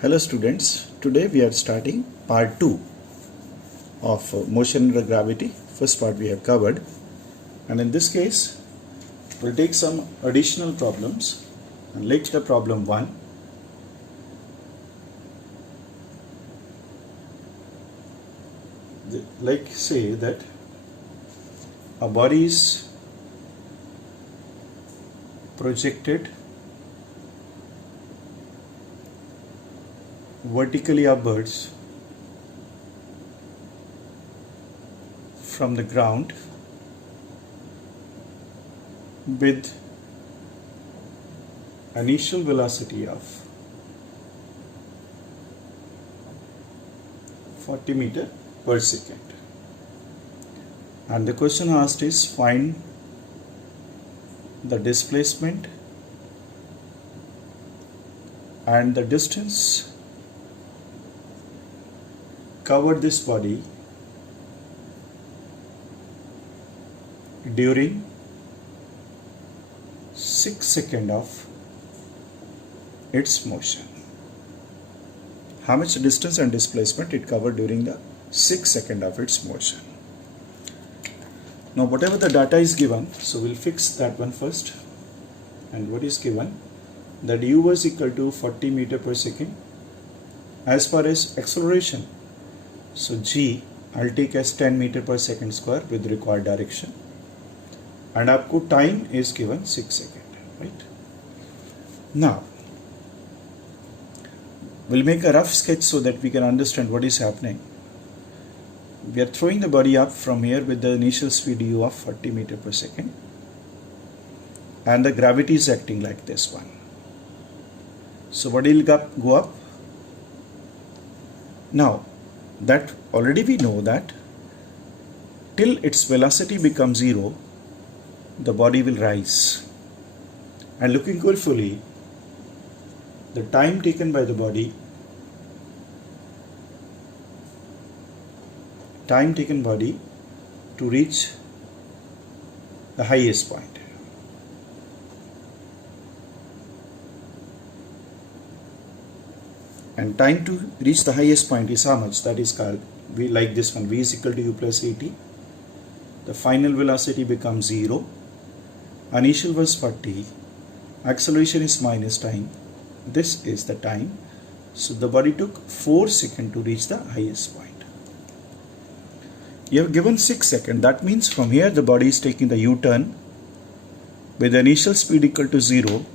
Hello students, today we are starting part 2 of motion under gravity. First part we have covered, and in this case we'll take some additional problems. And let's the problem 1. Like say that a body is projected vertically upwards from the ground with initial velocity of 40 meter per second, and the question asked is find the displacement and the distance covered this body during 6 seconds of its motion. How much distance and displacement it covered during the 6 seconds of its motion. Now whatever the data is given, so we'll fix that one first. And what is given? That u was equal to 40 meter per second. As far as acceleration, so g I'll take as 10 meter per second square with required direction, and आपको time is given 6 seconds, right? Now we'll make a rough sketch so that we can understand what is happening. We are throwing the body up from here with the initial speed u of 40 meter per second, and the gravity is acting like this one. So what will go up? Now that already we know that till its velocity becomes 0, the body will rise. And looking carefully, the time taken by the body, to reach the highest point. And time to reach the highest point is how much? That is called, we like this one, v is equal to u plus at. The final velocity becomes 0. Initial was 40. Acceleration is minus time. This is the time. So the body took 4 seconds to reach the highest point. You have given 6 seconds. That means from here the body is taking the U-turn with the initial speed equal to 0.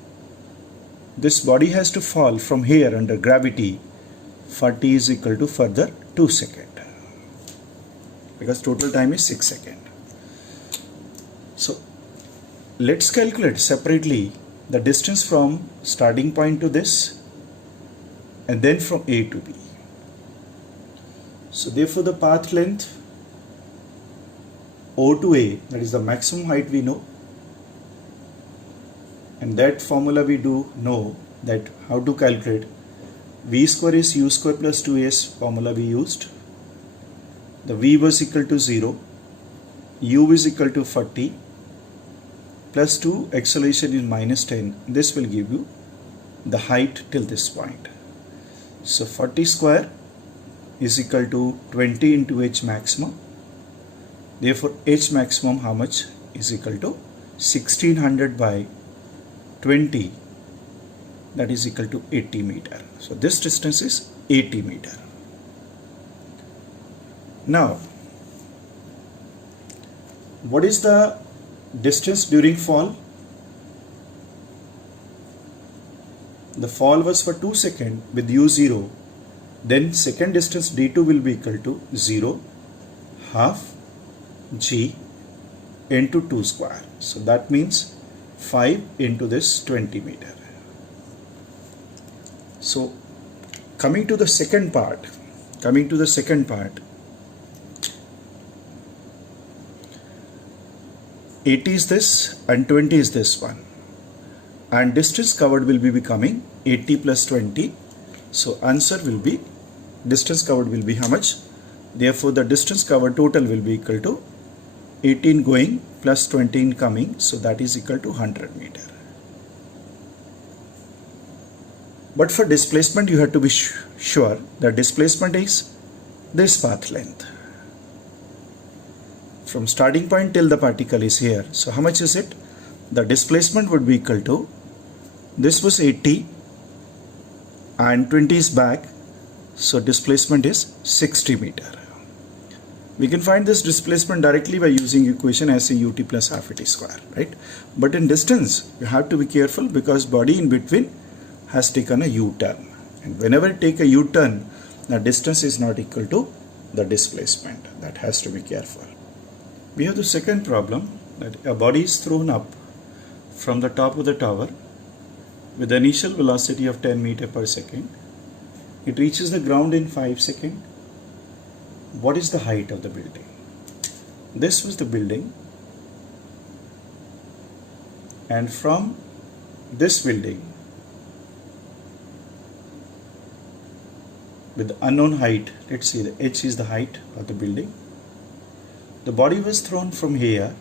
This body has to fall from here under gravity. 40 is equal to further 2 seconds, because total time is 6 seconds. So let's calculate separately the distance from starting point to this and then from A to B. So therefore the path length O to A, that is the maximum height we know, and that formula we do know that how to calculate. V square is u square plus 2s formula we used. The V was equal to 0, u is equal to 40 plus 2, acceleration is minus 10. This will give you the height till this point. So 40 square is equal to 20 into h maximum. Therefore h maximum how much is equal to 1600 by 20, that is equal to 80 meter. So this distance is 80 meter. Now what is the distance during fall? The fall was for 2 seconds with u0. Then second distance d2 will be equal to 0 half g into 2 square. So that means 5 into this 20 meter. So coming to the second part, 80 is this and 20 is this one, and distance covered will be becoming 80 plus 20. So answer will be, distance covered will be how much? Therefore the distance covered total will be equal to 18 going plus 20 incoming, so that is equal to 100 meter. But for displacement, you have to be sure that displacement is this path length. From starting point till the particle is here. So how much is it? The displacement would be equal to, this was 80 and 20 is back. So displacement is 60 meter. We can find this displacement directly by using equation as a ut plus half at square, right? But in distance, you have to be careful because body in between has taken a U-turn. And whenever you take a U-turn, the distance is not equal to the displacement. That has to be careful. We have the second problem, that a body is thrown up from the top of the tower with the initial velocity of 10 meter per second. It reaches the ground in 5 seconds. What is the height of the building? This was the building, and from this building with the unknown height, let's say the h is the height of the building, the body was thrown from here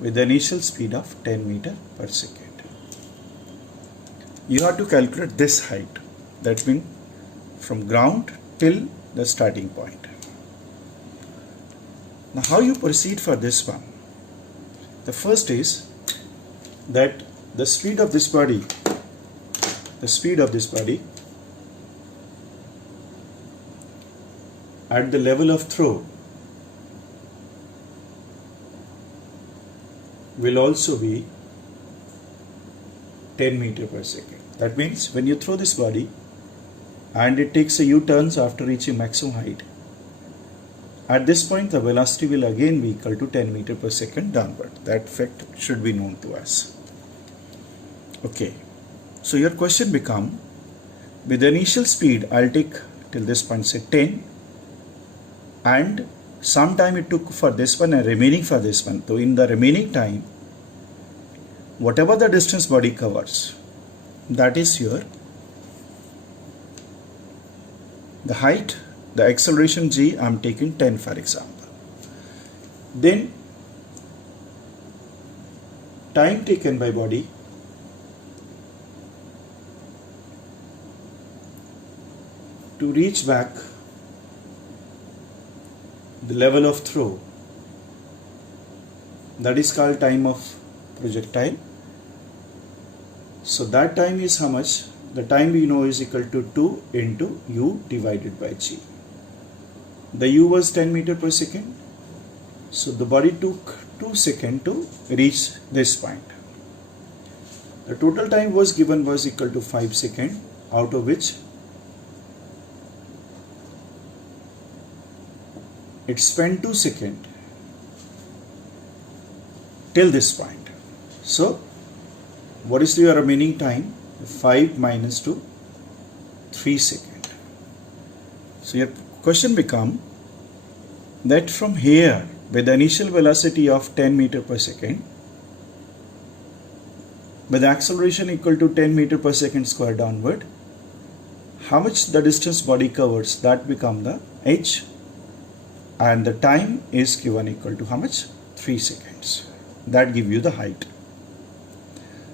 with the initial speed of 10 meter per second. You have to calculate this height, that means from ground till the starting point. Now how you proceed for this one? The first is that the speed of this body at the level of throw will also be 10 meter per second. That means when you throw this body and it takes a U-turns after reaching maximum height, at this point the velocity will again be equal to 10 meter per second downward. That fact should be known to us. Okay, so your question become, with the initial speed I'll take till this point say 10, and some time it took for this one and remaining for this one. So in the remaining time, whatever the distance body covers, that is your the height. The acceleration g I am taking 10 for example. Then time taken by body to reach back the level of throw, that is called time of projectile. So that time is how much? The time we know is equal to 2 into u divided by g. The u was 10 meter per second. So the body took 2 seconds to reach this point. The total time was given was equal to 5 seconds, out of which it spent 2 seconds till this point. So what is your remaining time? 5 minus 2, 3 seconds. So your question become that from here with the initial velocity of 10 meter per second, with the acceleration equal to 10 meter per second square downward, how much the distance body covers, that become the h, and the time is given equal to how much? 3 seconds. That give you the height.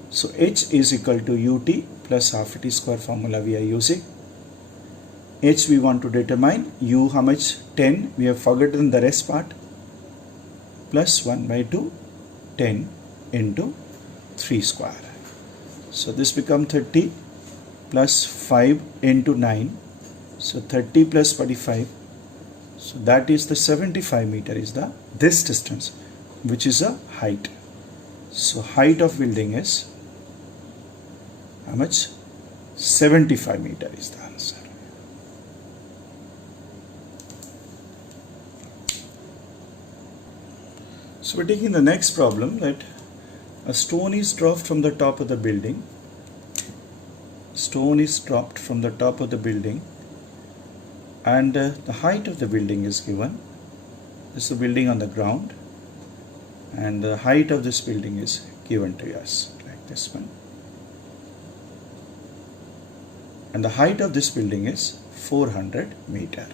So h is equal to ut plus half at square formula we are using. H we want to determine, u how much? 10, we have forgotten the rest part, plus 1 by 2, 10 into 3 square. So this become 30 plus 5 into 9, so 30 plus 45, so that is the 75 meter is the this distance, which is a height. So height of building is how much? 75 meter is the answer. So we're taking the next problem, that a stone is dropped from the top of the building. Stone is dropped from the top of the building, and the height of the building is given. This is a building on the ground, and the height of this building is given to us like this one. And the height of this building is 400 meter.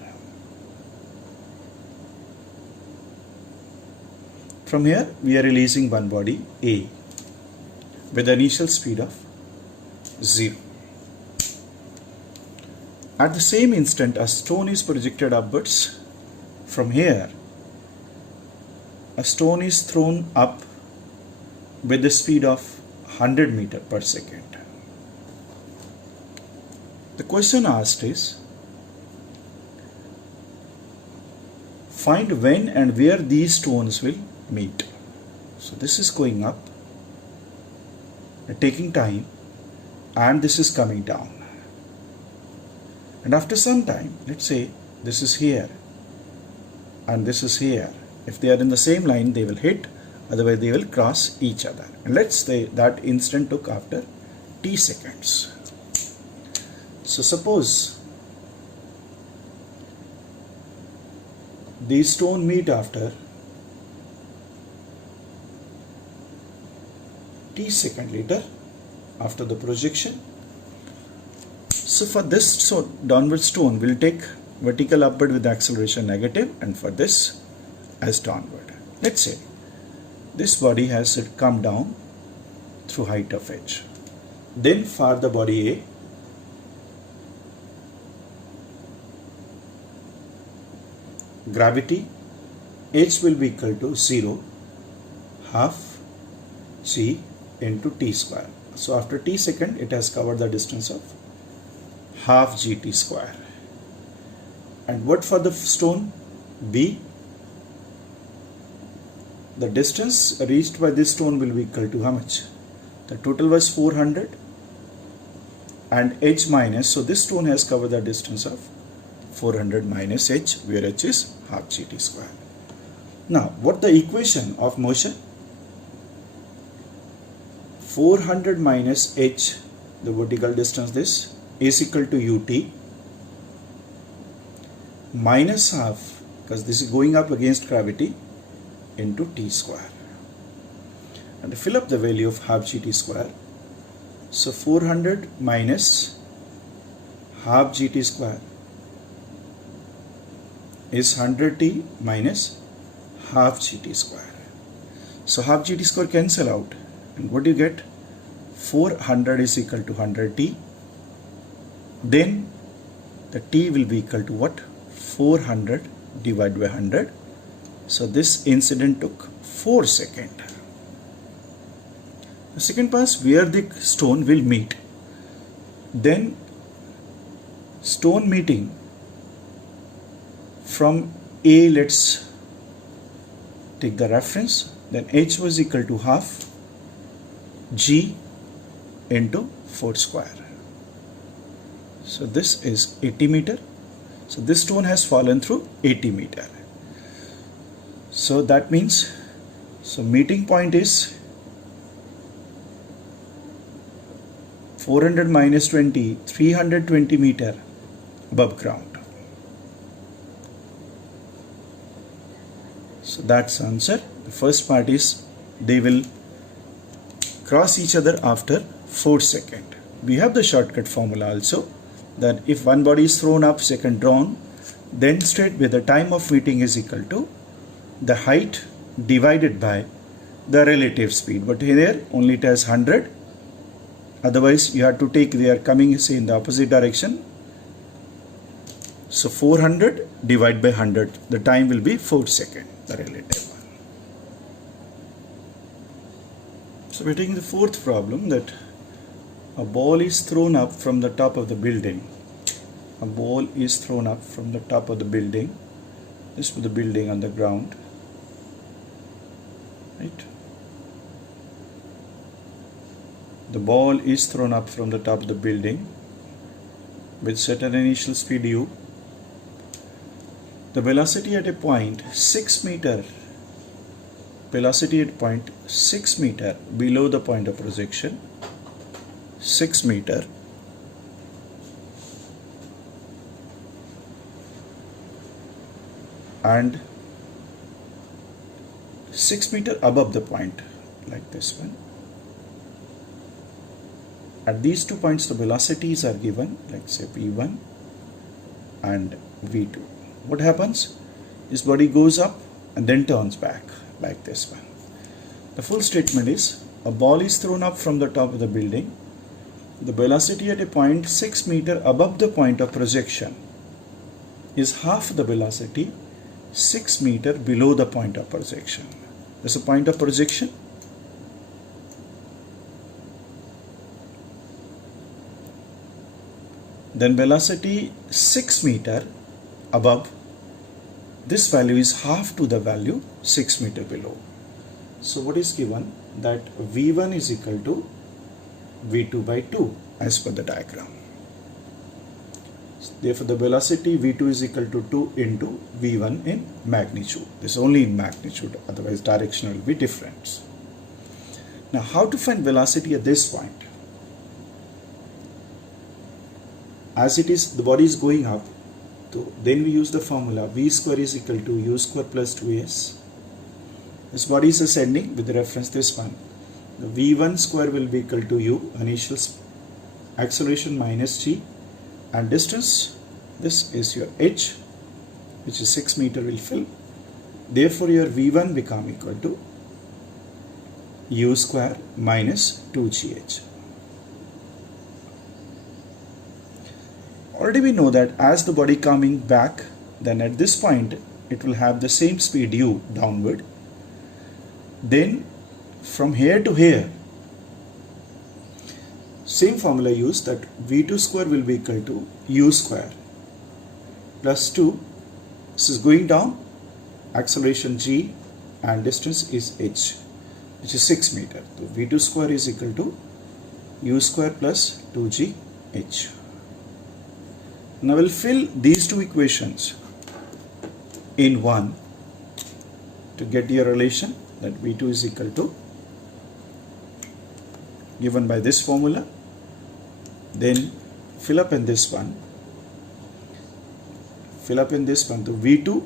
From here we are releasing one body A with the initial speed of 0. At the same instant, a stone is projected upwards from here. A stone is thrown up with the speed of 100 meters per second. The question asked is, find when and where these stones will meet. So this is going up, taking time, and this is coming down. And after some time, let's say this is here and this is here. If they are in the same line, they will hit, otherwise they will cross each other. And let's say that instant took after t seconds. So suppose these stones meet after t second later after the projection. So for this downward stone, we'll take vertical upward with acceleration negative, and for this as downward. Let's say this body has come down through height of h. Then for the body A, gravity h will be equal to 0 half g into t square. So after t second, it has covered the distance of half gt square. And what for the stone B? The distance reached by this stone will be equal to how much? The total was 400 and h minus, so this stone has covered the distance of 400 minus h, where h is half gt square. Now, what the equation of motion? 400 minus h, the vertical distance, this is equal to ut minus half, because this is going up against gravity, into t square. And to fill up the value of half gt square, so 400 minus half gt square is 100t minus half gt square. So half gt square cancel out, and what do you get? 400 is equal to 100t. Then the t will be equal to what? 400 divided by 100. So this incident took 4 seconds. The second pass, where the stone will meet. Then stone meeting from A, let's take the reference. Then h was equal to half g into 4 square. So this is 80 meter. So this stone has fallen through 80 meter. So that means, so meeting point is 400 minus 20, 320 meter above ground. So that's the answer. The first part is they will cross each other after 4 seconds. We have the shortcut formula also, that if one body is thrown up, second drawn, then straightway the time of meeting is equal to the height divided by the relative speed. But here only it has 100. Otherwise you have to take, they are coming say in the opposite direction. So 400 divided by 100, the time will be 4 seconds, the relative one. So we're taking the fourth problem, that a ball is thrown up from the top of the building. A ball is thrown up from the top of the building. This was the building on the ground. Right? The ball is thrown up from the top of the building with certain initial speed u. The velocity at a point 6 meter, velocity at point 6 meter below the point of projection, 6 meter, and 6 meter above the point, like this one. At these 2 points the velocities are given, like say v1 and v2. What happens? This body goes up and then turns back, like this one. The full statement is, a ball is thrown up from the top of the building the velocity at a point 6 meter above the point of projection is half the velocity 6 meter below the point of projection. There's a point of projection. Then velocity 6 meter above, this value is half to the value 6 meter below. So what is given? That V1 is equal to V2 by 2 as per the diagram. Therefore the velocity V2 is equal to 2 into V1 in magnitude. This is only in magnitude, otherwise direction will be different. Now how to find velocity at this point? As it is, the body is going up, so then we use the formula V square is equal to U square plus 2S. This body is ascending with reference to this one. The V1 square will be equal to U, initial acceleration minus G, and distance, this is your H, which is 6 meter will fill. Therefore your V1 become equal to U square minus 2GH. Already we know that as the body coming back, then at this point it will have the same speed U downward. Then from here to here, same formula used, that V2 square will be equal to U square plus 2. This is going down, acceleration G and distance is H, which is 6 meter. So V2 square is equal to U square plus 2GH. Now we'll fill these two equations in one to get your relation, that V2 is equal to, given by this formula. Then fill up in this one. Fill up in this one to V2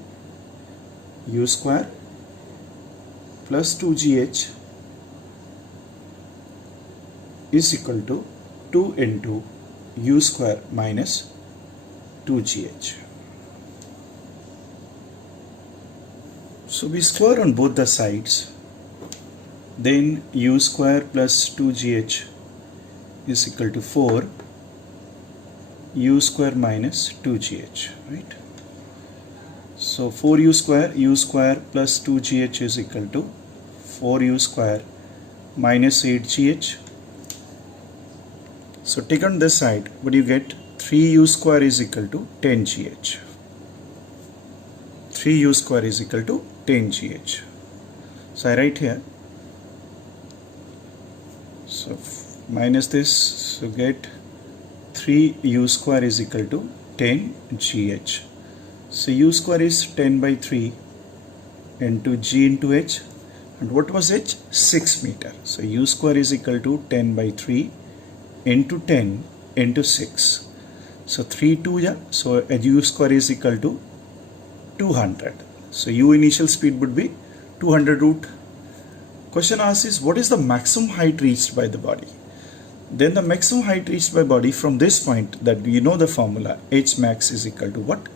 U square plus 2GH is equal to 2 into U square minus 2GH. So we square on both the sides. Then U square plus 2GH is equal to 4 U square minus 2GH, right? So 4U square plus 2GH is equal to 4U square minus 8GH. So take on this side, what do you get? 3U square is equal to 10GH. 3U square is equal to 10GH. So I write here, so minus this, so get 3U square is equal to 10GH. So U square is 10 by 3 into G into H, and what was H? 6 meter. So U square is equal to 10 by 3 into 10 into 6. So 3 2 yeah, so U square is equal to 200. So U initial speed would be 200 root. Question asks is, what is the maximum height reached by the body? Then the maximum height reached by body from this point, that you know the formula, H max is equal to what?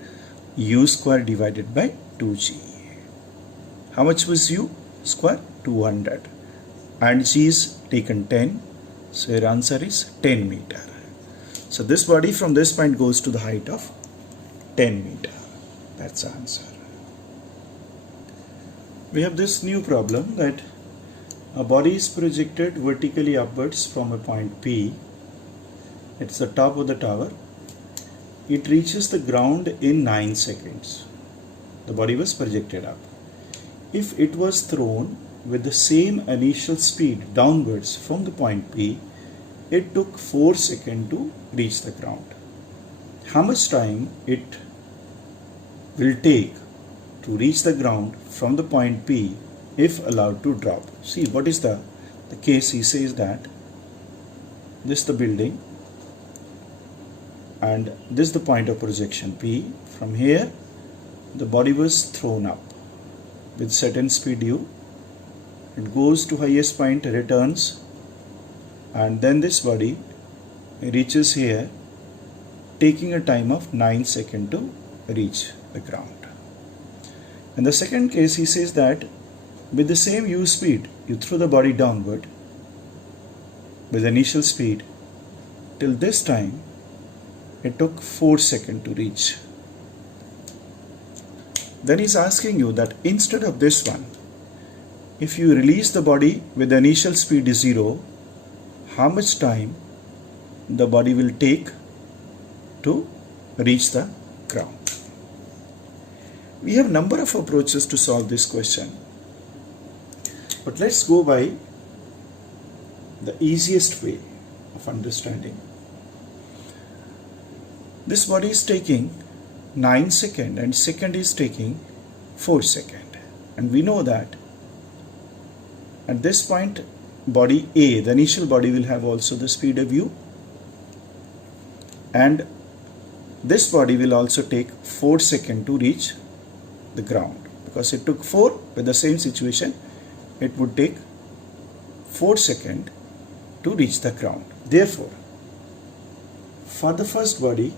U square divided by 2G. How much was U square? 200. And G is taken 10. So your answer is 10 meter. So this body from this point goes to the height of 10 meter. That's the answer. We have this new problem that a body is projected vertically upwards from a point P. It's the top of the tower. It reaches the ground in 9 seconds. The body was projected up. If it was thrown with the same initial speed downwards from the point P, it took 4 seconds to reach the ground. How much time it will take to reach the ground from the point P if allowed to drop? See, what is the case? He says that this is the building and this is the point of projection P. From here the body was thrown up with certain speed U. It goes to highest point, returns, and then this body reaches here taking a time of 9 seconds to reach the ground. In the second case, he says that with the same U speed, you throw the body downward with initial speed till this time it took 4 seconds to reach. Then he's asking you that instead of this one, if you release the body with the initial speed is 0, how much time the body will take to reach the ground? We have number of approaches to solve this question, but let's go by the easiest way of understanding. This body is taking 9 seconds and second is taking 4 seconds, and we know that at this point body A, the initial body, will have also the speed of u, and this body will also take 4 seconds to reach the ground, because it took 4. With the same situation it would take 4 seconds to reach the ground. Therefore, for the first body,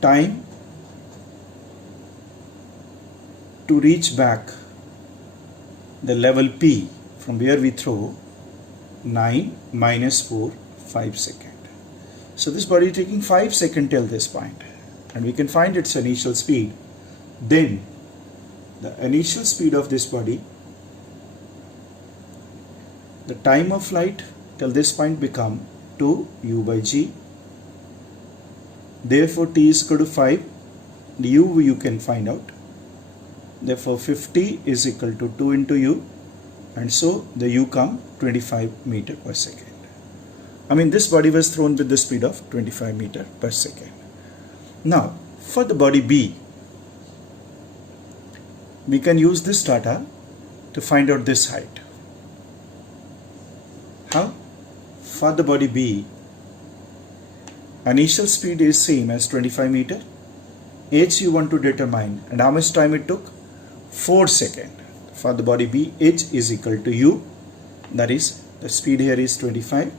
time to reach back the level P from where we throw 9 minus 4, 5 seconds. So this body is taking 5 seconds till this point, and we can find its initial speed. Then the initial speed of this body, the time of flight till this point become 2 u by g. Therefore t is equal to 5. The u you can find out. Therefore 50 is equal to 2 into u, and so the u come 25 meter per second. I mean, this body was thrown with the speed of 25 meter per second. Now for the body B, we can use this data to find out this height. How? For the body B, initial speed is same as 25 meter. H you want to determine, and how much time it took? 4 seconds. For the body B, H is equal to u, that is the speed here is 25,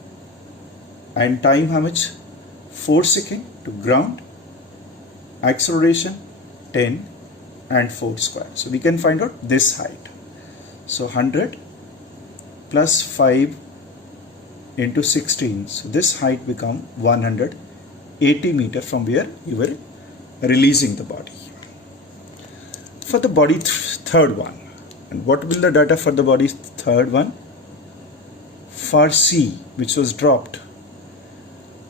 and time how much? 4 seconds to ground. Acceleration 10 and 4 square. So we can find out this height. So 100 plus 5 into 16. So this height become 180 meter from where you were releasing the body. For the body third one, and what will the data for the body third one? For C, which was dropped,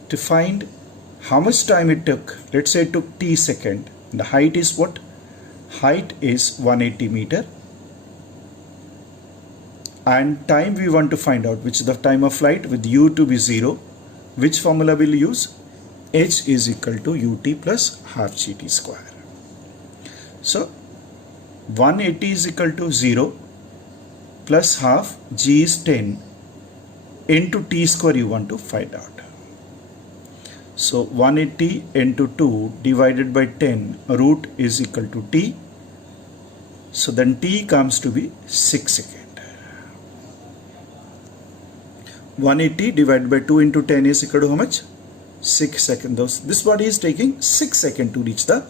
to find how much time it took. Let's say it took t second. The height is what? Height is 180 meter, and time we want to find out, which is the time of flight, with u to be 0. Which formula will you use? H is equal to ut plus half gt square. So 180 is equal to 0 plus half, g is 10, into t square you want to find out. So 180 into 2 divided by 10, root is equal to t. So then t comes to be 6 seconds. 180 divided by 2 into 10 is equal to how much? 6 seconds. This body is taking 6 seconds to reach the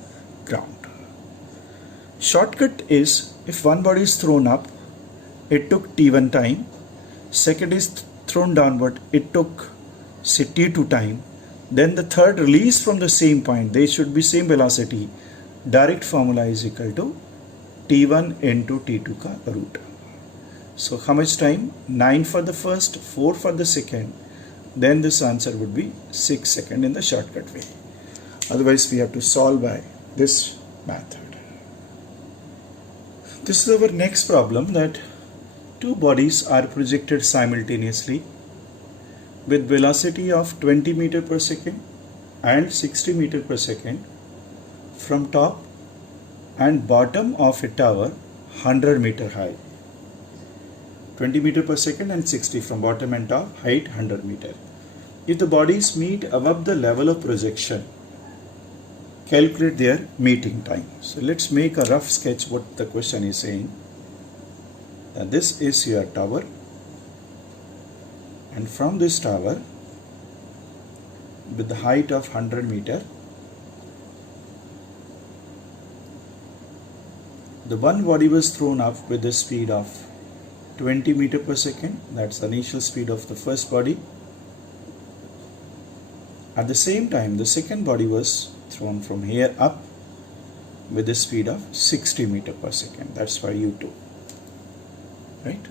ground. Shortcut is, if one body is thrown up, it took t1 time. Second is thrown downward, it took say t2 time. Then the third release from the same point, they should be same velocity. Direct formula is equal to t1 into t2 ka root. So how much time? 9 for the first, 4 for the second. Then this answer would be 6 seconds in the shortcut way. Otherwise we have to solve by this method. This is our next problem, that two bodies are projected simultaneously with velocity of 20 meter per second and 60 meter per second from top and bottom of a tower 100 meter high. 20 meter per second and 60 from bottom and top, height 100 meter. If the bodies meet above the level of projection, calculate their meeting time. So let's make a rough sketch what the question is saying. And this is your tower, and from this tower with the height of 100 meter, the one body was thrown up with the speed of 20 meter per second. That's the initial speed of the first body. At the same time, the second body was thrown from here up with a speed of 60 meter per second. That's for u2, right?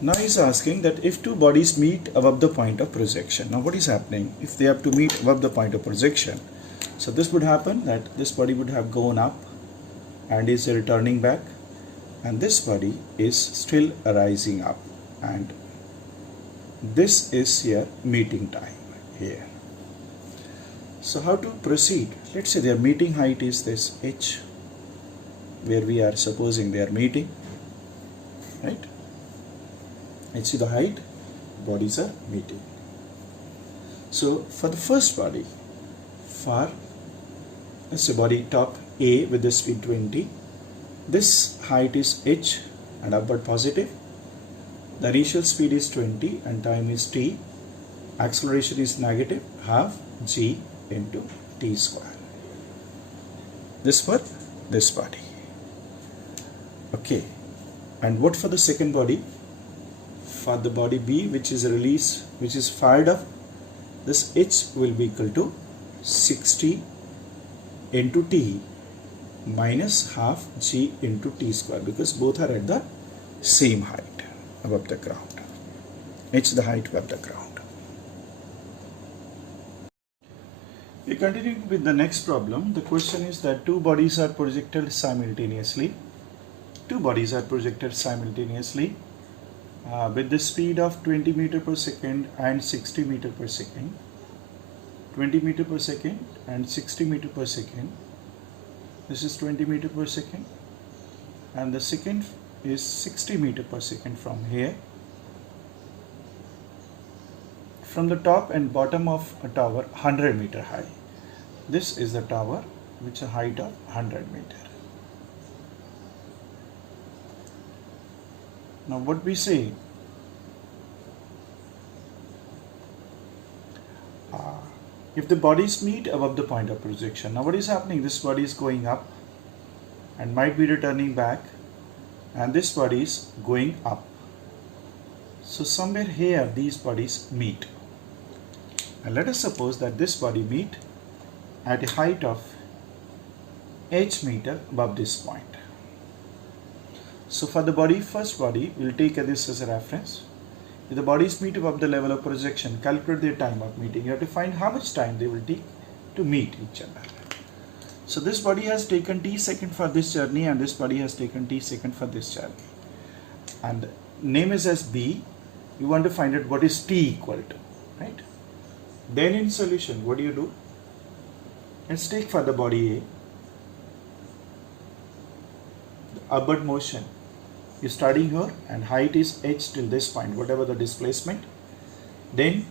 Now he's asking that if two bodies meet above the point of projection. Now what is happening? If they have to meet above the point of projection, so this would happen that this body would have gone up and is returning back, and this body is still rising up, and this is your meeting time here. So how to proceed? Let's say their meeting height is this h, where we are supposing they are meeting, right? H is the height, bodies are meeting. So for the first body, for let's say body top A with the speed 20, this height is h and upward positive. The initial speed is 20 and time is t. Acceleration is negative, half g into t square. This for this body. Okay. And what for the second body? For the body B, which is released, which is fired up, this h will be equal to 60 into t minus half g into t square, because both are at the same height above the ground. H the height above the ground. We continue with the next problem. The question is that two bodies are projected simultaneously. Two bodies are projected simultaneously with the speed of 20 meter per second and 60 meter per second. 20 meter per second and 60 meter per second. This is 20 meter per second, and the second is 60 meter per second from here. From the top and bottom of a tower 100 meter high. This is the tower which is a height of 100 meter. Now what we say, if the bodies meet above the point of projection. Now what is happening? This body is going up and might be returning back, and this body is going up. So somewhere here these bodies meet. And let us suppose that this body meet at a height of h meter above this point. So for the body, first body, we'll take this as a reference. If the bodies meet above the level of projection, calculate their time of meeting. You have to find how much time they will take to meet each other. So this body has taken t second for this journey, and this body has taken t second for this journey. And name is as B. You want to find out what is t equal to, right? Then in solution, what do? Let's take for the body A, the upward motion is starting here and height is h till this point, whatever the displacement. Then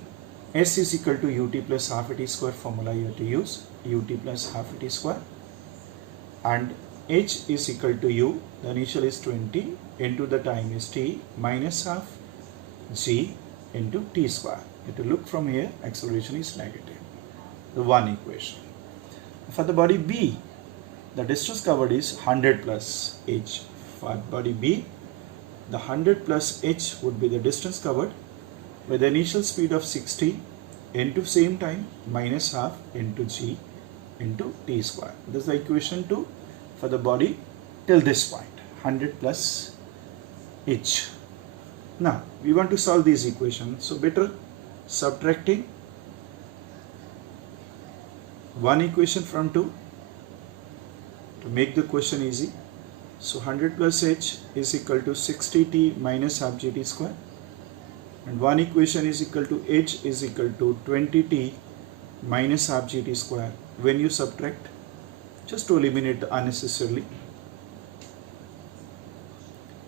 s is equal to ut plus half at square formula you have to use, ut plus half at square, and h is equal to u, the initial is 20 into the time is t minus half g into t square. You have to look from here, acceleration is negative, the one equation. For the body B, the distance covered is 100 plus h. For body B, the 100 plus h would be the distance covered with the initial speed of 60 into same time minus half into g into t square. This is the equation 2 for the body till this point, 100 plus h. Now we want to solve these equations, so better subtracting one equation from 2 to make the question easy. So 100 plus h is equal to 60t minus half gt square, and one equation is equal to h is equal to 20t minus half gt square. When you subtract, just to eliminate the unnecessarily.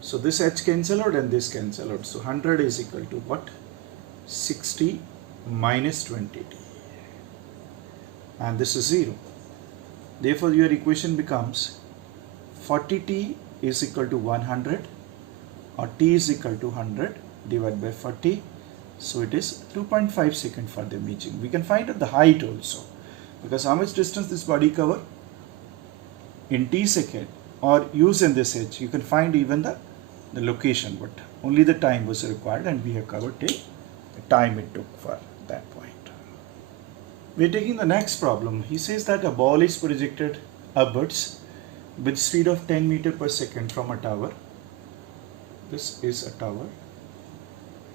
So this h cancel out and this cancel out. So 100 is equal to what? 60 minus 20t. And this is 0. Therefore your equation becomes 40t is equal to 100, or t is equal to 100 divided by 40. So it is 2.5 seconds for the meeting. We can find out the height also, because how much distance this body cover in t second, or use in this h, you can find even the the location, but only the time was required, and we have covered till the time it took for that point. We're taking the next problem. He says that a ball is projected upwards with speed of 10 meter per second from a tower. This is a tower,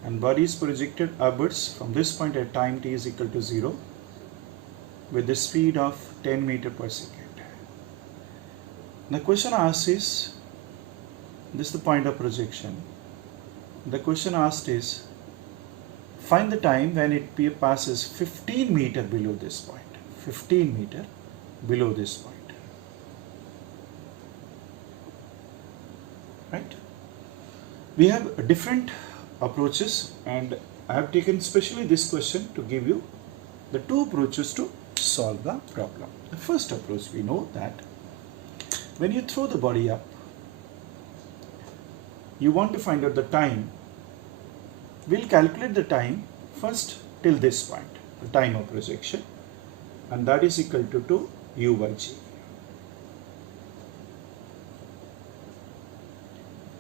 and body is projected upwards from this point at time t is equal to 0 with the speed of 10 meter per second. The question asked is, this is the point of projection. The question asked is, find the time when it passes 15 meter below this point. 15 meter below this point. Right? We have different approaches, and I have taken specially this question to give you the two approaches to solve the problem. The first approach, we know that when you throw the body up, you want to find out the time. We'll calculate the time first till this point, the time of projection, and that is equal to 2 u by g.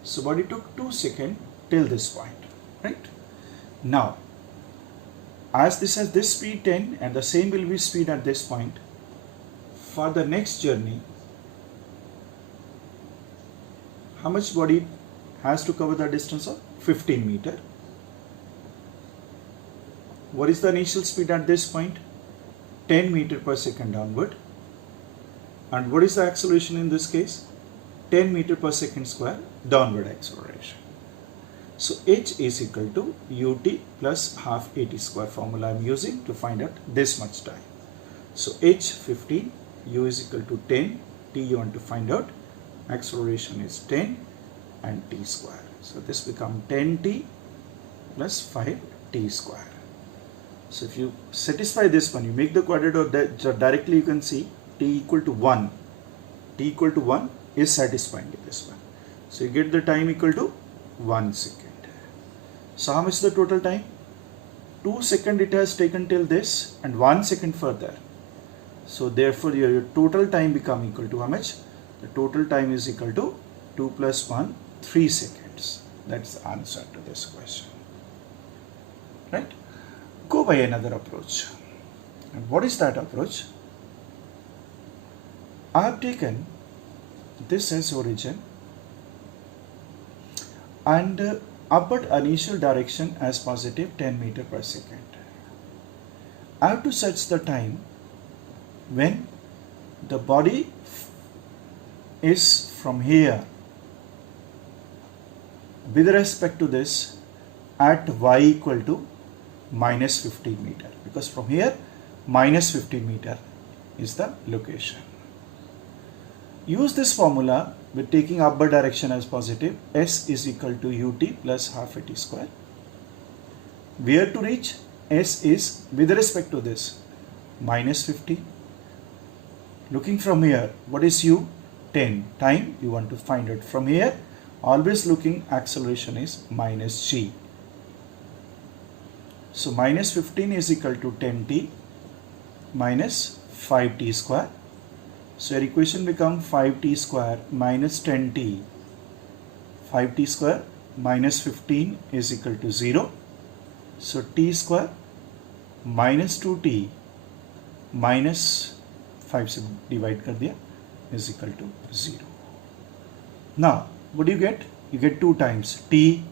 So body took 2 seconds till this point, right? Now, as this has this speed 10 and the same will be speed at this point, for the next journey, how much body has to cover the distance of 15 meter? What is the initial speed at this point? 10 meter per second downward. And what is the acceleration in this case? 10 meter per second square downward acceleration. So h is equal to ut plus half at square formula I am using to find out this much time. So h 15, u is equal to 10, t you want to find out, acceleration is 10 and t square. So this becomes 10t plus 5t square. So if you satisfy this one, you make the quadrant directly, you can see t equal to 1. T equal to 1 is satisfying with this one. So you get the time equal to 1 second. So how much is the total time? 2 seconds it has taken till this and 1 second further. So therefore your total time become equal to how much? The total time is equal to 2 plus 1, 3 seconds. That's the answer to this question. Right? Go by another approach. And what is that approach? I have taken this as origin and upward initial direction as positive 10 meter per second. I have to search the time when the body is from here with respect to this at y equal to minus 15 meter, because from here minus 15 meter is the location. Use this formula with taking upward direction as positive. S is equal to ut plus half at square. Where to reach? S is with respect to this minus 15. Looking from here, what is u? 10. Time you want to find it from here. Always looking, acceleration is minus g. So minus 15 is equal to 10t minus 5t square. So your equation becomes 5t square minus 10t. 5t square minus 15 is equal to 0. So t square minus 2t minus 5 से divide कर दिया is equal to 0. Now what do you get? You get 2 times t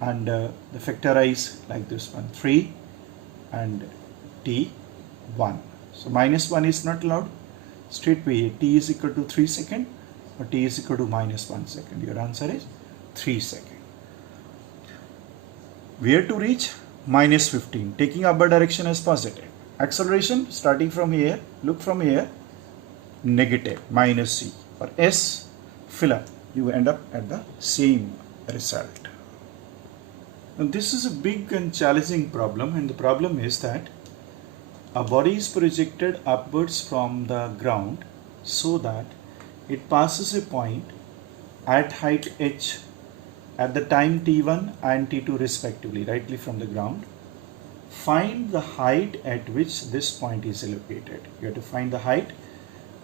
and the factorize like this one, 3 and t 1. So minus 1 is not allowed. Straightway t is equal to 3 seconds or t is equal to minus 1 second. Your answer is 3 seconds. Where to reach? Minus 15. Taking upward direction as positive. Acceleration starting from here, look from here, negative, minus c or s, fill up. You end up at the same result. Now this is a big and challenging problem, and the problem is that a body is projected upwards from the ground so that it passes a point at height h at the time t1 and t2 respectively, rightly from the ground. Find the height at which this point is located. You have to find the height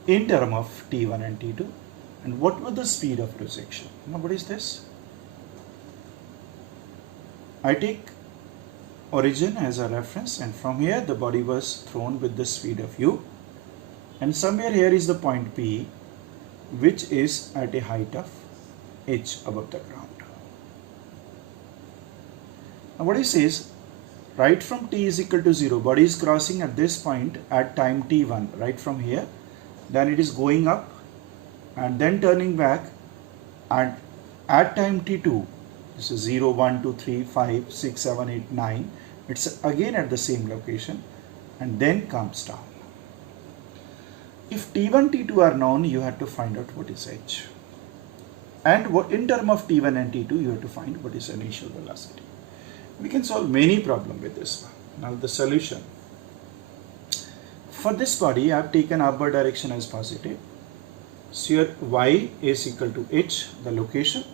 in terms of t1 and t2, and what was the speed of projection. Now what is this? I take origin as a reference, and from here the body was thrown with the speed of u, and somewhere here is the point P, which is at a height of h above the ground. Now what he says, right from t is equal to 0, body is crossing at this point at time t1, right from here, then it is going up and then turning back, and at time t2, this is 0, 1, 2, 3, 5, 6, 7, 8, 9, it's again at the same location and then comes down. If t1, t2 are known, you have to find out what is h. And what in terms of t1 and t2, you have to find what is initial velocity. We can solve many problems with this one. Now the solution. For this body, I have taken upward direction as positive. So your y is equal to h, the location,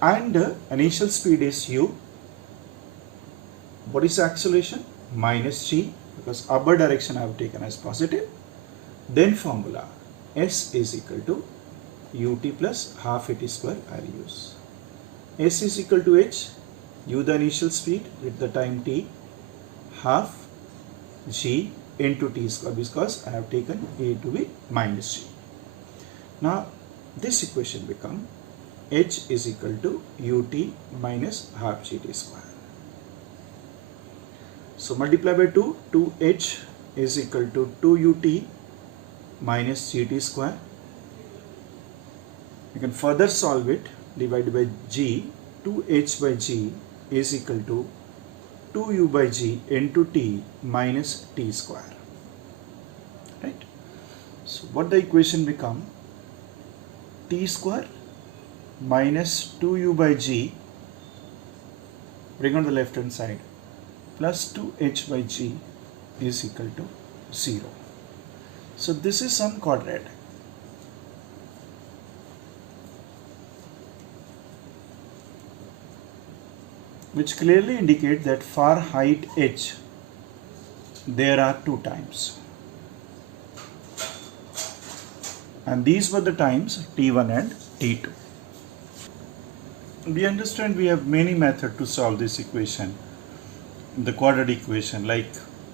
and the initial speed is u. What is the acceleration? Minus g, because upward direction I have taken as positive. Then formula, s is equal to ut plus half at square I will use. S is equal to h, u the initial speed at the time t, half g into t square, because I have taken a to be minus g. Now this equation become h is equal to ut minus half gt square. So multiply by 2, 2h is equal to 2ut minus gt square. You can further solve it, divided by g, 2h by g is equal to 2u by g into t minus t square. Right? So what the equation become? T square minus 2u by g, bring on the left hand side, plus 2h by g is equal to 0. So this is some quadratic. Which clearly indicate that for height h, there are 2 times. And these were the times t1 and t2. We understand we have many methods to solve this equation, the quadratic equation, like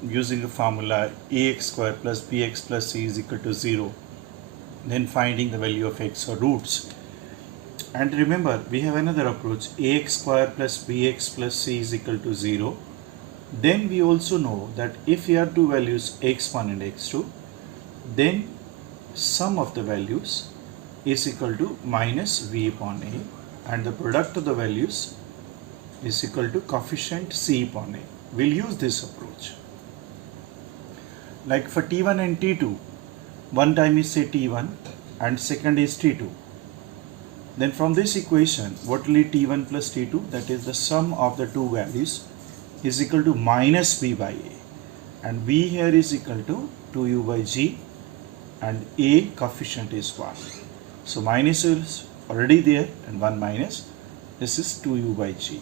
using the formula ax square plus bx plus c is equal to 0, then finding the value of x or roots. And remember, we have another approach, ax square plus bx plus c is equal to 0. Then we also know that if we have two values x1 and x2, then sum of the values is equal to minus v upon a, and the product of the values is equal to coefficient c upon a. We'll use this approach. Like for t1 and t2, one time is say t1 and second is t2. Then from this equation, what will be t1 plus t2? That is the sum of the two values is equal to minus v by a. And v here is equal to 2u by g, and a coefficient is 1. So minus is already there, and 1 minus, this is 2u by g.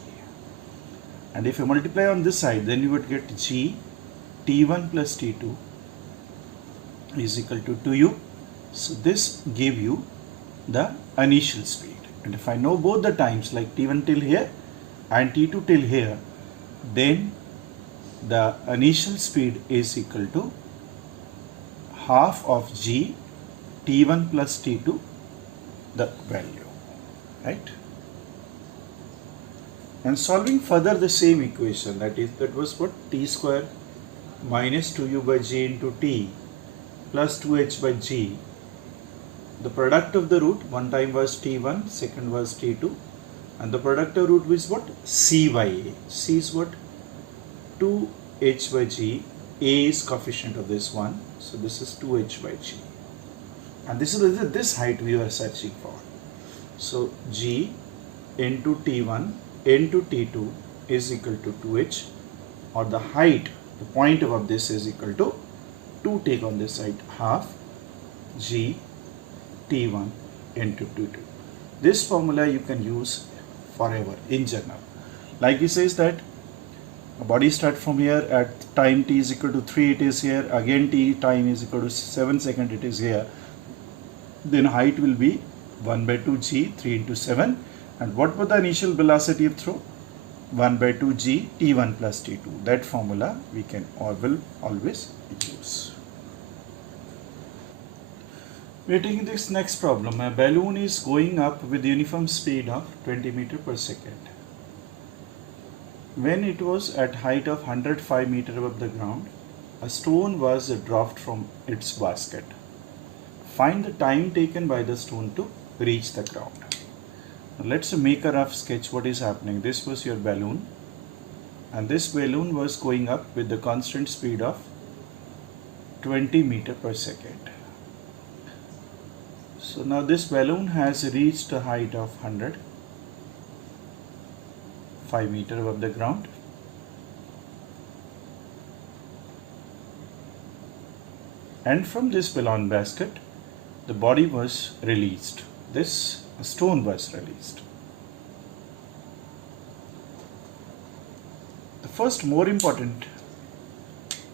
And if you multiply on this side, then you would get g t1 plus t2 is equal to 2u. So this give you the initial speed. And if I know both the times, like t1 till here and t2 till here, then the initial speed is equal to half of g t1 plus t2, the value, right? And solving further the same equation, that was what, t square minus 2u by g into t plus 2h by g. The product of the root, one time was t1, second was t2, and the product of root is what? C by a. C is what? 2h by g. A is coefficient of this one, so this is 2h by g. And this is this height we were searching for. So g into t1 into t2 is equal to 2h, or the height, the point above this is equal to 2, take on this side, half g t1 into t2. This formula you can use forever in general. Like he says that a body start from here at time t is equal to 3, it is here, again t time is equal to 7 seconds, it is here. Then height will be 1 by 2 g, 3 into 7. And what was the initial velocity of throw? 1 by 2 G T1 plus T2. That formula we can or will always use. We are taking this next problem. A balloon is going up with uniform speed of 20 meter per second. When it was at height of 105 meter above the ground, a stone was dropped from its basket. Find the time taken by the stone to reach the ground. Now let's make a rough sketch what is happening. This was your balloon, and this balloon was going up with the constant speed of 20 meter per second. So now this balloon has reached a height of 105 meter above the ground. And from this balloon basket, the body was released. This stone was released. The first, more important,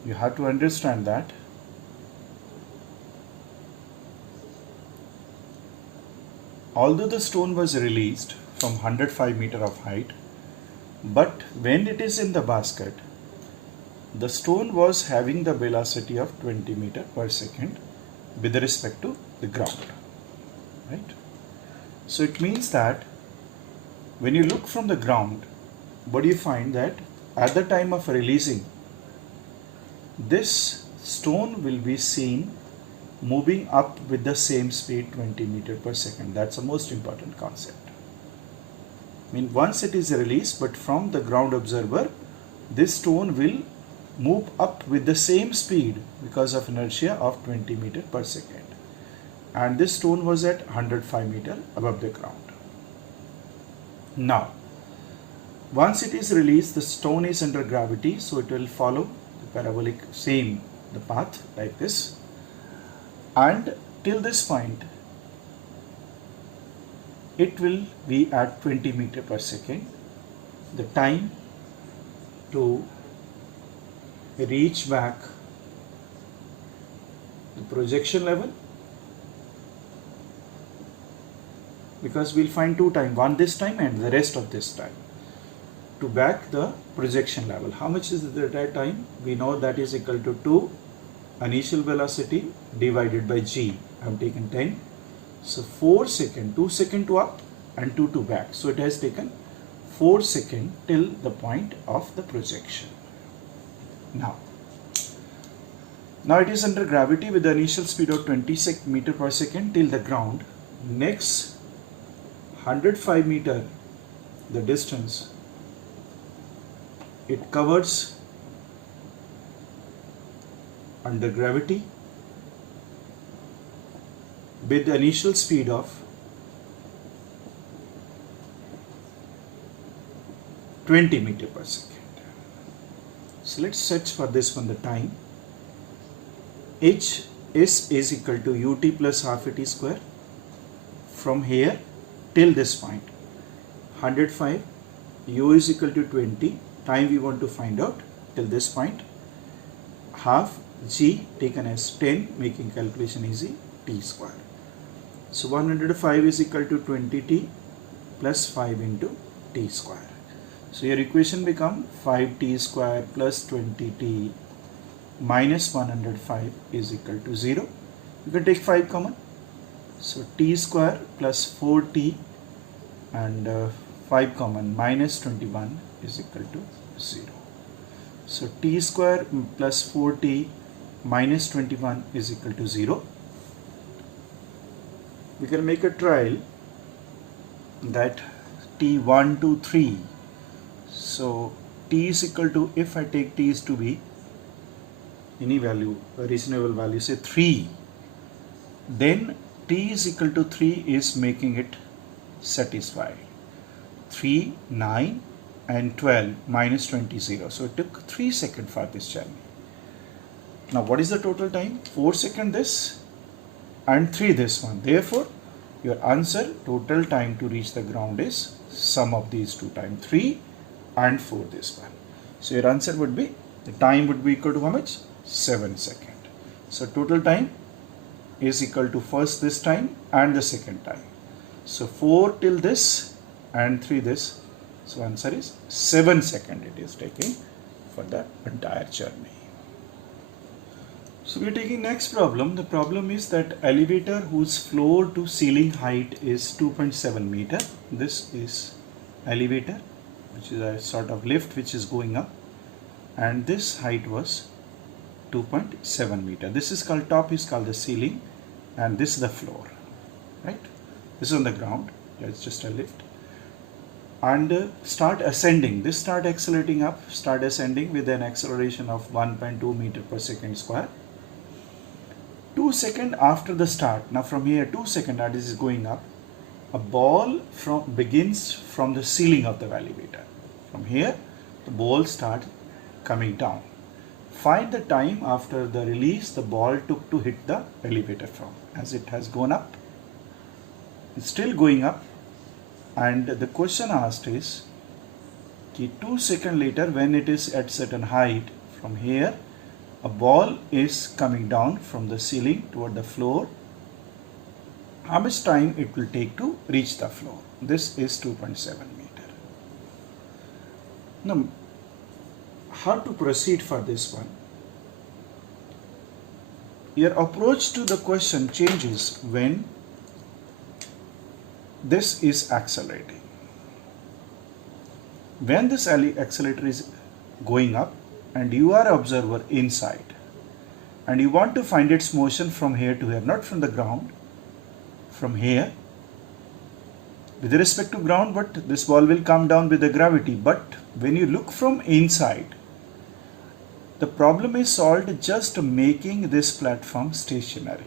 you have to understand that although the stone was released from 105 meter of height, but when it is in the basket, the stone was having the velocity of 20 meter per second with respect to the ground, right? So it means that when you look from the ground, what do you find? That at the time of releasing, this stone will be seen moving up with the same speed 20 meter per second. That's the most important concept. I mean, once it is released, but from the ground observer, this stone will move up with the same speed because of inertia of 20 meter per second. And this stone was at 105 meter above the ground. Now, once it is released, the stone is under gravity, so it will follow the parabolic the path like this. And till this point, it will be at 20 meter per second. The time to reach back the projection level, because we'll find two times, one this time and the rest of this time, to back the projection level. How much is the time? We know that is equal to 2 initial velocity divided by G. I have taken 10. So 4 seconds, 2 seconds to up and 2 to back. So it has taken 4 seconds till the point of the projection. Now it is under gravity with the initial speed of 20 meter per second till the ground. Next 105 meter, the distance it covers under gravity with the initial speed of 20 meter per second. So let's search for this one, the time. Hs is equal to ut plus half at square from here till this point. 105, u is equal to 20, time we want to find out till this point. Half G taken as 10, making calculation easy, t square. So 105 is equal to 20t plus 5 into t square. So your equation become 5t square plus 20t minus 105 is equal to 0. You can take 5 common. So t square plus 4t and 5 common minus 21 is equal to 0. So t square plus 4t minus 21 is equal to 0. We can make a trial that t1 to 3. So t is equal to, if I take t is to be any value, a reasonable value, say 3, then t is equal to 3 is making it satisfied. 3, 9 and 12 minus 20, 0. So it took 3 seconds for this journey. Now what is the total time? 4 seconds this and 3 this one. Therefore, your answer, total time to reach the ground is sum of these two times, 3 and 4 this one. So your answer would be, the time would be equal to how much? 7 seconds. So total time is equal to first this time and the second time. So 4 till this and 3 this, So answer is 7 seconds it is taking for the entire journey. So we are taking next problem. The problem is that elevator whose floor to ceiling height is 2.7 meter. This is elevator, which is a sort of lift which is going up, and this height was 2.7 meter. This is called, top is called the ceiling, and this is the floor, right? This is on the ground. It's just a lift. And start ascending. This start accelerating up, start ascending with an acceleration of 1.2 meter per second square. 2 seconds after the start, now from here 2 seconds that is going up, a ball begins from the ceiling of the elevator. From here the ball starts coming down. Find the time after the release the ball took to hit the elevator from. As it has gone up, it's still going up, and the question asked is 2 seconds later, when it is at certain height, from here a ball is coming down from the ceiling toward the floor. How much time it will take to reach the floor? This is 2.7 meter. Now, how to proceed for this one? Your approach to the question changes when this is accelerating. When this accelerator is going up and you are observer inside and you want to find its motion from here to here, not from the ground, from here with respect to ground, but this ball will come down with the gravity. But when you look from inside, the problem is solved just making this platform stationary.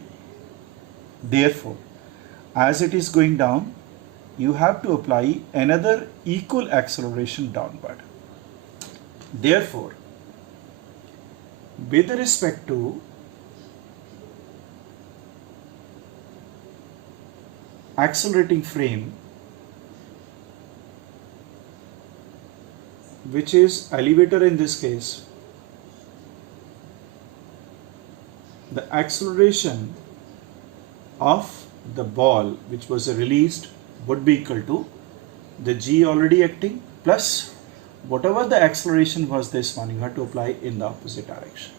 Therefore, as it is going down, you have to apply another equal acceleration downward. Therefore, with respect to accelerating frame, which is elevator in this case, the acceleration of the ball which was released would be equal to the g already acting plus whatever the acceleration was, this one you have to apply in the opposite direction.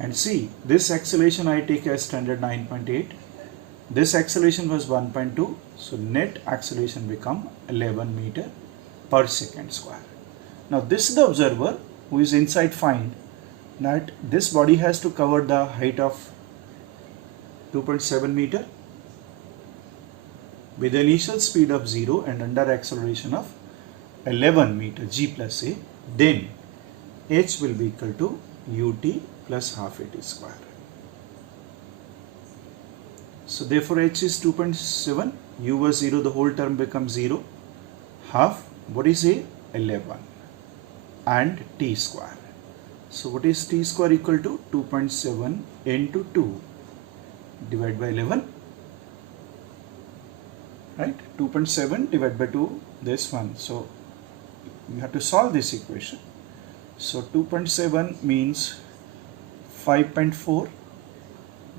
And see, this acceleration I take as standard 9.8, this acceleration was 1.2, so net acceleration become 11 meter per second square. Now this is the observer who is inside. Find that this body has to cover the height of 2.7 meter with initial speed of 0 and under acceleration of 11 meter g plus a, then h will be equal to ut plus half at square. So therefore h is 2.7, u was 0, the whole term becomes 0, half, what is a? 11, and t square. So what is t square equal to? 2.7 into 2 divided by 11, right? 2.7 divided by 2, this one. So you have to solve this equation. So 2.7 means 5.4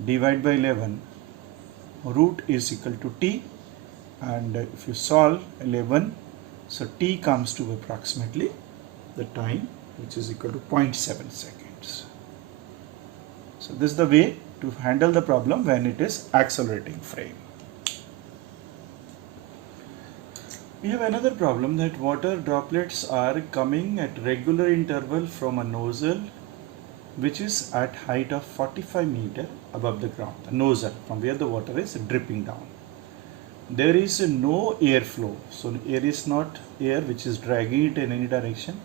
divided by 11, root is equal to t, and if you solve 11, so t comes to approximately the time which is equal to 0.7 seconds. So this is the way to handle the problem when it is accelerating frame. We have another problem that water droplets are coming at regular interval from a nozzle which is at height of 45 meter above the ground. The nozzle from where the water is dripping down. There is no airflow, so air is not air which is dragging it in any direction.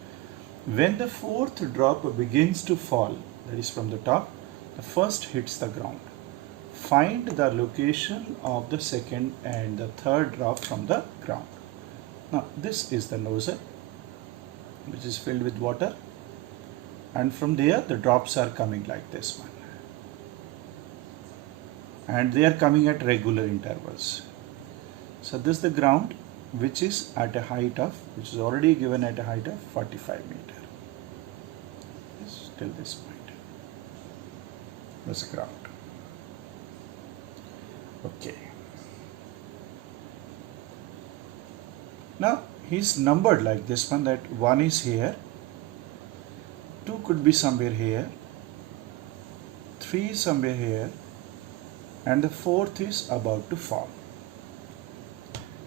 When the fourth drop begins to fall, that is from the top, the first hits the ground. Find the location of the second and the third drop from the ground. Now this is the nozzle which is filled with water, and from there the drops are coming like this one, and they are coming at regular intervals. So this is the ground which is at a height of, which is already given at a height of 45 meter. Yes, till this point. That's the ground. Okay. Now is numbered like this one, that 1 is here, 2 could be somewhere here, 3 is somewhere here, and the 4th is about to fall.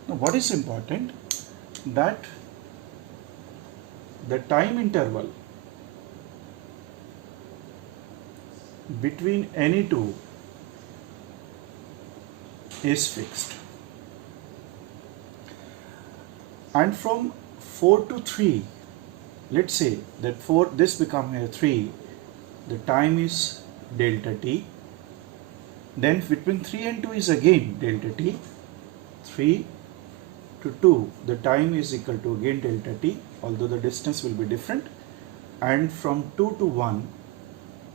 Now what is important, that the time interval between any two is fixed, and from 4 to 3, let's say that 4, this become here 3, the time is delta t. Then between 3 and 2 is again delta t. 3 to 2, the time is equal to again delta t, although the distance will be different. And from 2 to 1,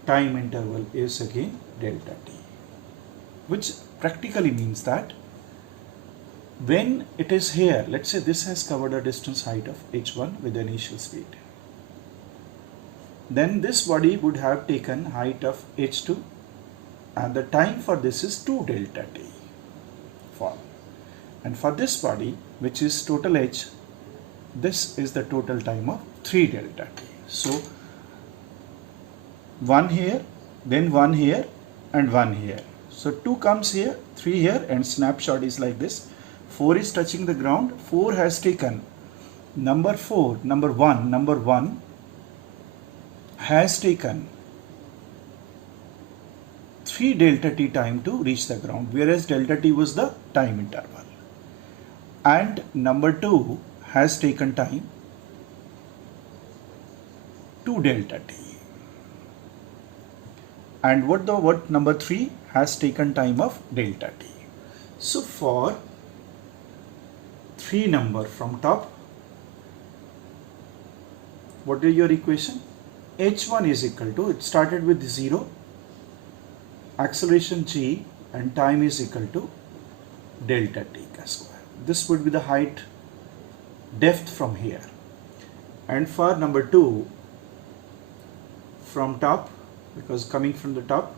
time interval is again delta t, which practically means that when it is here, let's say this has covered a distance height of h1 with the initial speed, then this body would have taken height of h2, and the time for this is 2 delta t fall. And for this body, which is total h, this is the total time of 3 delta t. So 1 here, then 1 here, and 1 here. So 2 comes here, 3 here, and snapshot is like this. 4 is touching the ground. 4 has taken number 1 has taken 3 delta t time to reach the ground, whereas delta t was the time interval. And number 2 has taken time 2 delta t. And what number 3 has taken time of delta t. So for 3 number from top, what is your equation? h1 is equal to, it started with 0, acceleration g, and time is equal to delta t square. This would be the height depth from here. And for number 2, from top, because coming from the top,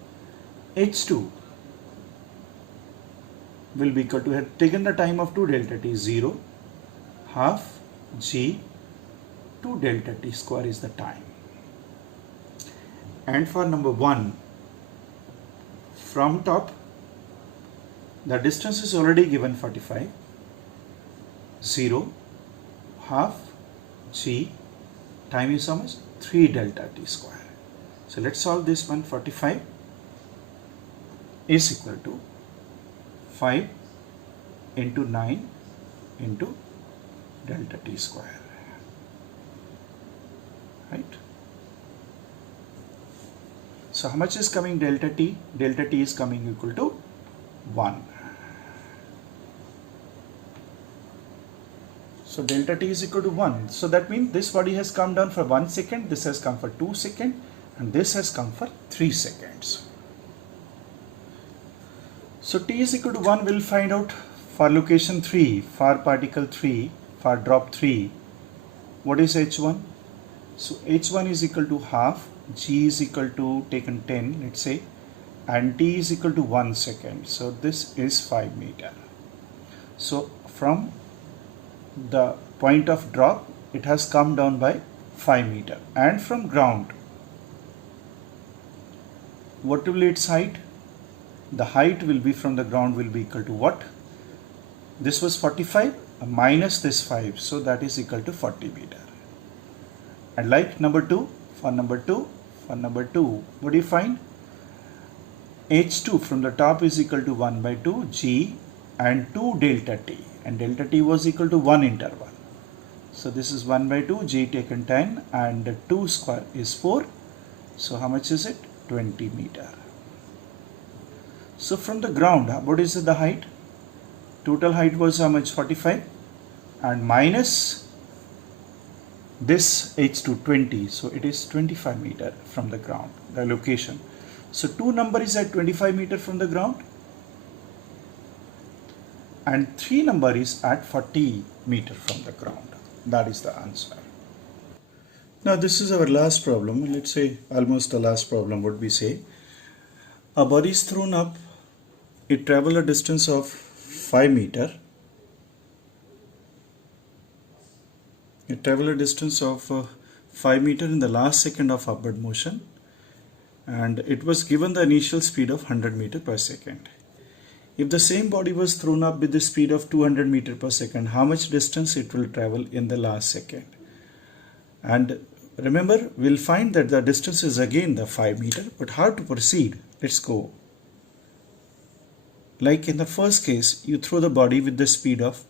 h2 will be equal to, have taken the time of 2 delta t, 0, half g 2 delta t square is the time. And for number 1, from top, the distance is already given 45, 0, half g, time is how much? 3 delta t square. So let's solve this one. 45 is equal to 5 into 9 into delta t square, right? So how much is coming delta t? Delta t is coming equal to 1. So delta t is equal to 1. So that means this body has come down for 1 second, this has come for 2 seconds, and this has come for 3 seconds. So t is equal to 1, we'll find out for location 3, for particle 3, for drop 3, what is h1? So h1 is equal to half, g is equal to taken 10, let's say, and t is equal to 1 second. So this is 5 meter. So from the point of drop, it has come down by 5 meter. And from ground, what will be its height? The height will be from the ground will be equal to what? This was 45 minus this 5, so that is equal to 40 meter. And like number 2, for number 2, what do you find? h2 from the top is equal to 1 by 2 g and 2 delta t, and delta t was equal to 1 interval. So this is 1 by 2, g taken 10, and 2 square is 4. So how much is it? 20 meter. So from the ground, what is the height? Total height was how much? 45, and minus this h2 20, so it is 25 meter from the ground, the location. So 2 number is at 25 meter from the ground, and 3 number is at 40 meter from the ground. That is the answer. Now this is our last problem. Let's say almost the last problem. What we say, a body is thrown up, it travel a distance of 5 meter, It traveled a distance of 5 meter in the last second of upward motion, and it was given the initial speed of 100 meter per second. If the same body was thrown up with the speed of 200 meter per second, how much distance it will travel in the last second? And remember, we'll find that the distance is again the 5 meter, but how to proceed? Let's go. Like in the first case, you throw the body with the speed of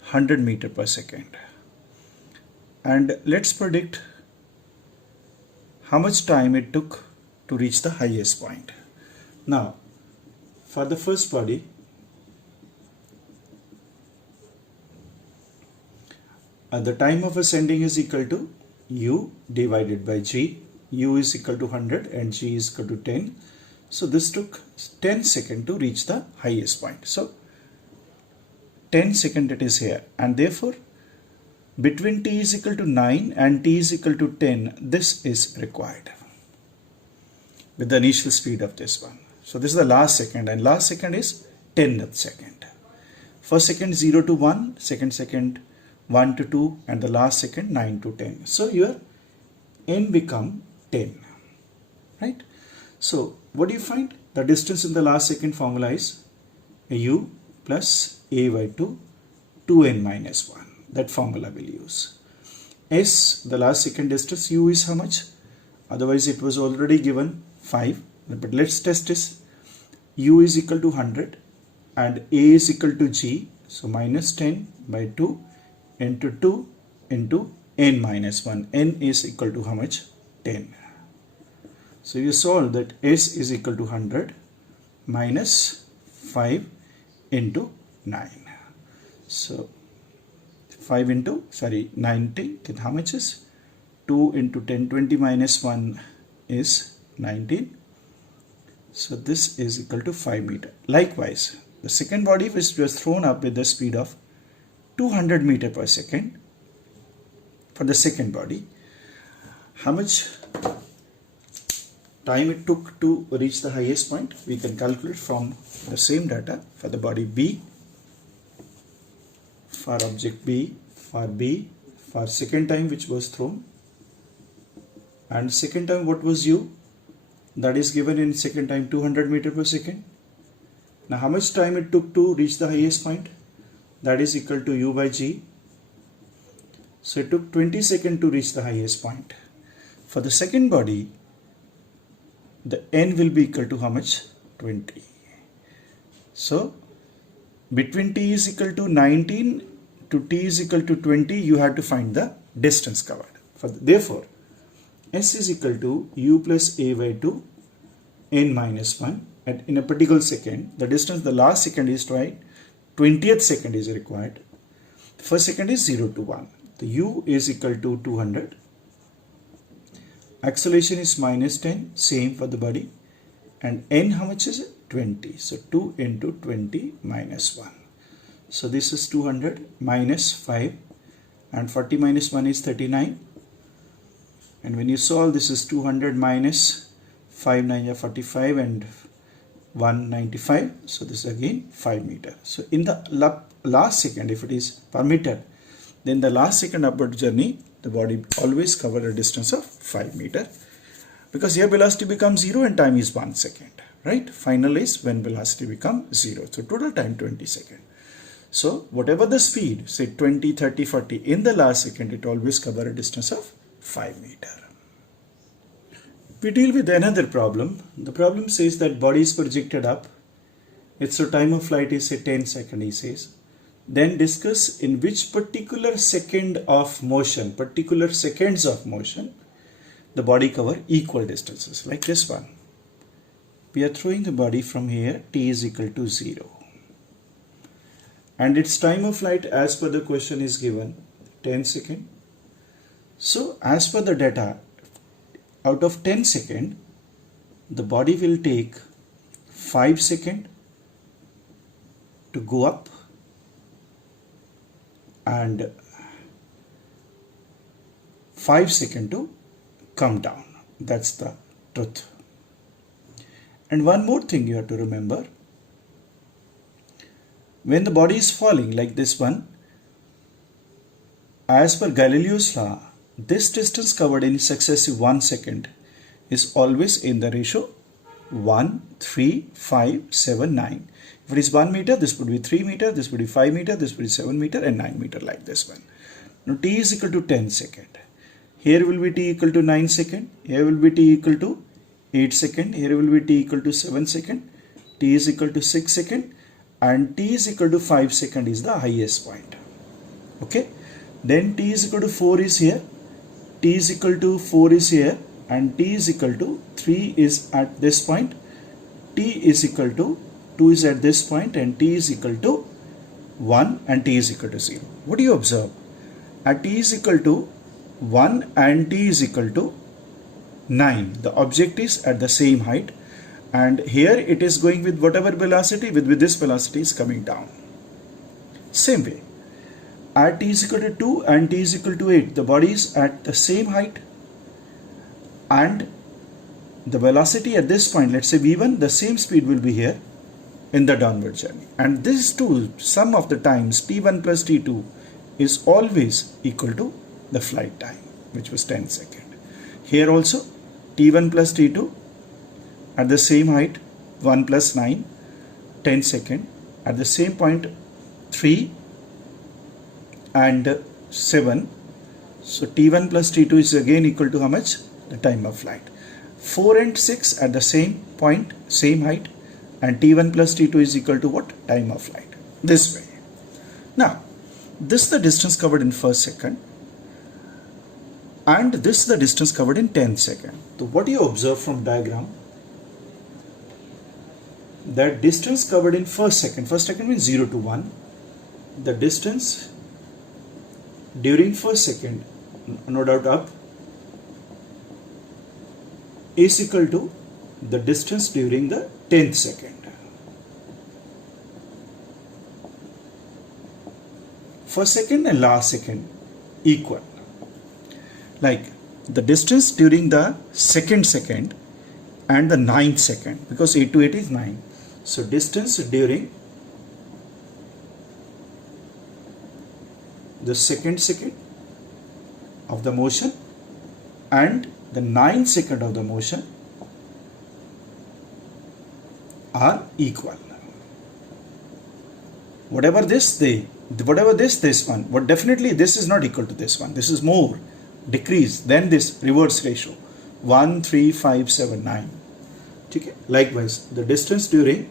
100 meter per second. And let's predict how much time it took to reach the highest point. Now, for the first body, the time of ascending is equal to u divided by g. U is equal to 100 and g is equal to 10. So this took 10 seconds to reach the highest point. So 10 seconds it is here, and therefore between t is equal to 9 and t is equal to 10, this is required with the initial speed of this one. So this is the last second, and last second is 10th second. First second 0 to 1, second 1 to 2, and the last second 9 to 10. So your n become 10, right? So what do you find? The distance in the last second formula is u plus a by 2n minus 1. That formula we'll use. S, the last second distance, u is how much? Otherwise it was already given 5. But let's test this. U is equal to 100 and a is equal to g. So minus 10 by 2 into 2 into n minus 1. N is equal to how much? 10. So you solve that S is equal to 100 minus 5 into 9. So 5 into, 90, then how much is? 2 into 10, 20 minus 1 is 19. So this is equal to 5 meter. Likewise, the second body which was thrown up with the speed of 200 meter per second for the second body, how much time it took to reach the highest point? We can calculate from the same data for the body B, for object B, for second time which was thrown, and second time what was u? That is given in second time 200 meter per second. Now how much time it took to reach the highest point? That is equal to u by g. So it took 20 seconds to reach the highest point. For the second body, the n will be equal to how much? 20. So between t is equal to 19 to t is equal to 20, you have to find the distance covered. Therefore, S is equal to u plus a by 2 n minus 1. And in a particular second, the distance, the last second is 20th second is required. The first second is 0 to 1. The u is equal to 200. Acceleration is minus 10, same for the body. And n, how much is it? 20. So 2 into 20 minus 1. So this is 200 minus 5. And 40 minus 1 is 39. And when you solve, this is 200 minus 5 9 are 45 and 195. So this is again 5 meter. So in the last second, if it is per meter, then the last second upward journey, the body always cover a distance of 5 meter. Because here velocity becomes 0 and time is 1 second. Right? Final is when velocity becomes 0. So total time 20 seconds. So whatever the speed, say 20, 30, 40, in the last second, it always cover a distance of 5 meter. We deal with another problem. The problem says that body is projected up. Its time of flight is say 10 seconds, he says. Then discuss in which particular second of motion, particular seconds of motion, the body cover equal distances. Like this one. We are throwing the body from here, t is equal to 0. And its time of flight as per the question is given 10 seconds. So as per the data, out of 10 seconds, the body will take 5 seconds to go up and 5 seconds to come down. That's the truth. And one more thing you have to remember. When the body is falling like this one, As per Galileo's law, this distance covered in successive 1 second is always in the ratio 1, 3, 5, 7, 9. If it is 1 meter, this would be 3 meter, this would be 5 meter, this would be 7 meter and 9 meter, like this one. Now t is equal to 10 second. Here will be t equal to 9 second. Here will be t equal to 8 second. Here will be t equal to 7 second. T is equal to 6 second. And t is equal to 5 second is the highest point. Okay. Then t is equal to 4 is here. T is equal to 4 is here. And t is equal to 3 is at this point. T is equal to 2 is at this point. And t is equal to 1 and t is equal to 0. What do you observe? At t is equal to 1 and t is equal to 9. The object is at the same height, and here it is going with whatever velocity, with this velocity is coming down. Same way, at t is equal to 2 and t is equal to 8, the body is at the same height, and the velocity at this point, let's say v1, the same speed will be here in the downward journey. And this too, sum of the times t1 plus t2 is always equal to the flight time, which was 10 seconds. Here also t1 plus t2 at the same height, 1 plus 9, 10 seconds. At the same point, 3 and 7. So t1 plus t2 is again equal to how much? The time of flight. 4 and 6 at the same point, same height, and t1 plus t2 is equal to what? Time of flight. This way. Now, this is the distance covered in first second, and this is the distance covered in 10 seconds. So what do you observe from diagram? That distance covered in first second means 0 to 1. The distance during first second, no doubt up, is equal to the distance during the 10th second. First second and last second equal. Like the distance during the second and the 9th second, because 8 to 8 is 9. So distance during the second of the motion and the 9th second of the motion are equal. Whatever this, this one, but definitely this is not equal to this one. This is more decrease than this reverse ratio. 1, 3, 5, 7, 9. Okay. Likewise, the distance during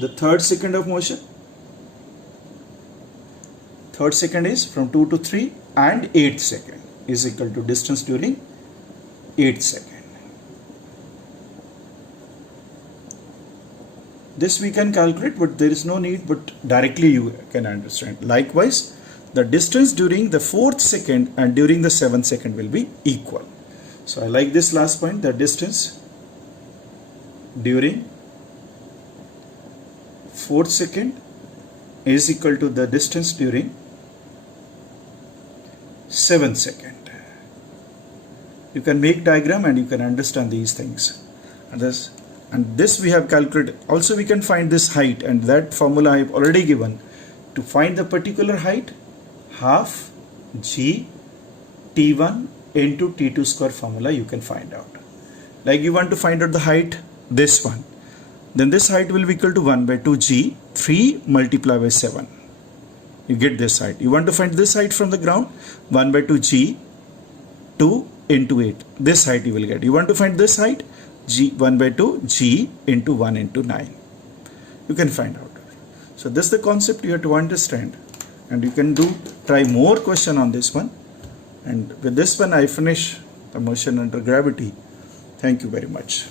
the third second of motion. Third second is from 2 to 3 and 8th second is equal to distance during 8th second. This we can calculate, but there is no need, but directly you can understand. Likewise, the distance during the 4th second and during the 7th second will be equal. So I like this last point, the distance during 4th second is equal to the distance during 7th second. You can make diagram and you can understand these things. And this we have calculated. Also we can find this height, and that formula I have already given. To find the particular height, half g t1 into t2 square formula you can find out. Like you want to find out the height, this one, then this height will be equal to 1 by 2 g 3 multiplied by 7. You get this height. You want to find this height from the ground, 1 by 2 g 2 into 8. This height you will get. You want to find this height, g 1 by 2 g into 1 into 9. You can find out. So this is the concept you have to understand, and you can try more question on this one. And with this one I finish the motion under gravity. Thank you very much.